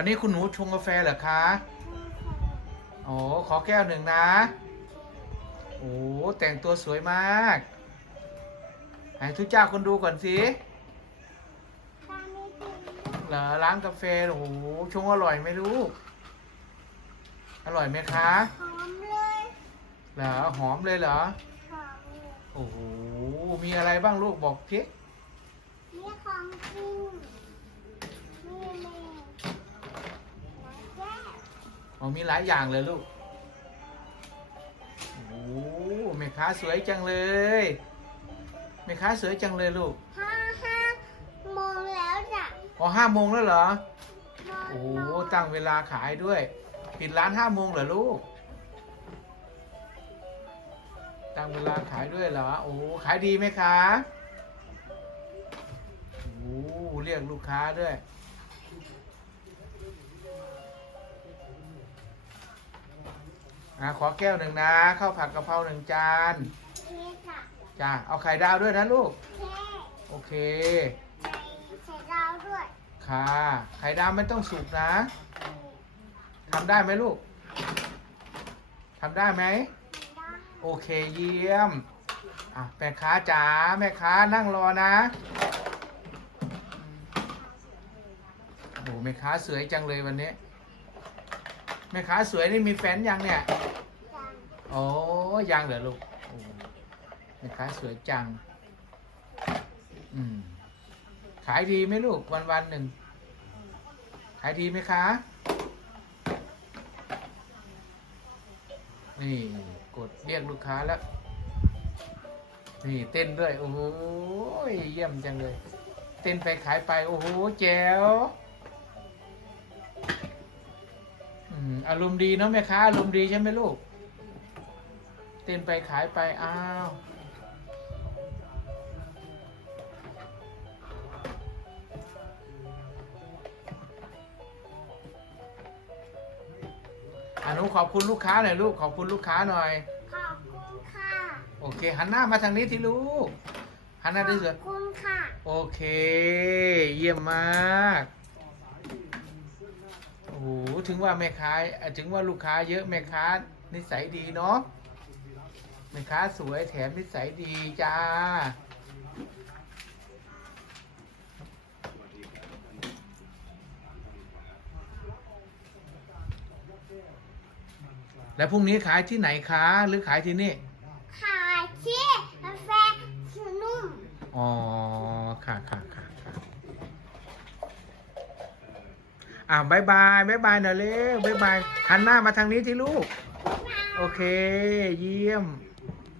วันนี้คุณหนูชงกาแฟเหรอคะโอ้ขอแก้วหนึ่งนะโอ้แต่งตัวสวยมากให้ทุกเจ้าคนดูก่อนสิตาไม่ถึงเหรอร้านกาแฟโอ้โหชงอร่อยไหมลูกอร่อยไหมคะหอมเลยเหรอหอมเลยเหรอหอมเลยโอ้โหมีอะไรบ้างลูกบอกพินี่ของจริงนี่เลยน้ำแก้ว อ๋อมีหลายอย่างเลยลูก โอ้โหแม่ค้าสวยจังเลยแม่ค้าสวยจังเลยลูกห้าห้าโมงแล้วจ้ะอ๋อห้าโมงแล้วเหรอนอนโอ้นอนตั้งเวลาขายด้วย ปิดร้านห้าโมงเหรอลูก ตั้งเวลาขายด้วยเหรอ โอ้ขายดีไหมคะโอ้เรียกลูกค้าด้วย อะขอแก้วหนึ่งนะข้าวผัดกะเพราหนึ่งจานเค้กค่ะจ้าเอาไข่ดาวด้วยนะลูกเค้กโอเคใส่ใส่ดาวด้วยค่ะไข่ดาวไม่ต้องสุกนะทำได้ไหมลูกทำได้ไหมดาวโอเคเยี่ยมอะแม่ค้าจ๋าแม่ค้านั่งรอนะโอ้โหแม่ค้าสวยจังเลยวันนี้แม่ค้าสวยนี่มีแฟนยังเนี่ย โอ้ยังเหรอลูกโอ้แม่ค้าสวยจัง อืม ขายดีไหมลูกวันวันหนึ่ง ขายดีไหมคะ นี่ กดเรียกลูกค้าแล้ว นี่เต้นด้วย โอ้โหเยี่ยมจังเลย เต้นไปขายไป โอ้โหแจ๋วอืมอารมณ์ดีเนาะแม่ค้าอารมณ์ดีใช่ไหมลูก เต้นไปขายไปอ้าวอนุขอบคุณลูกค้าหน่อยลูกขอบคุณลูกค้าหน่อย ขอบคุณค่ะ โอเค หันหน้ามาทางนี้ที่ลูกหันหน้าขได้อบสวยคุณค่ะ โอเค เยี่ยมมากโอ้โหถึงว่าแม่ค้าเอ่อถึงว่าลูกค้าเยอะแม่ค้านิสัยดีเนาะ แม่ค้าสวยแถมนิสัยดีจ้าแล้วพรุ่งนี้ขายที่ไหนคะหรือขายที่นี่ ขายที่กาแฟนุ่ม อ๋อ ค่ะค่ะค่ะค่ะอ่าบายบายบายบายหน่อยเร็วบายบายหันหน้ามาทางนี้ที่ลูก โอเค เยี่ยม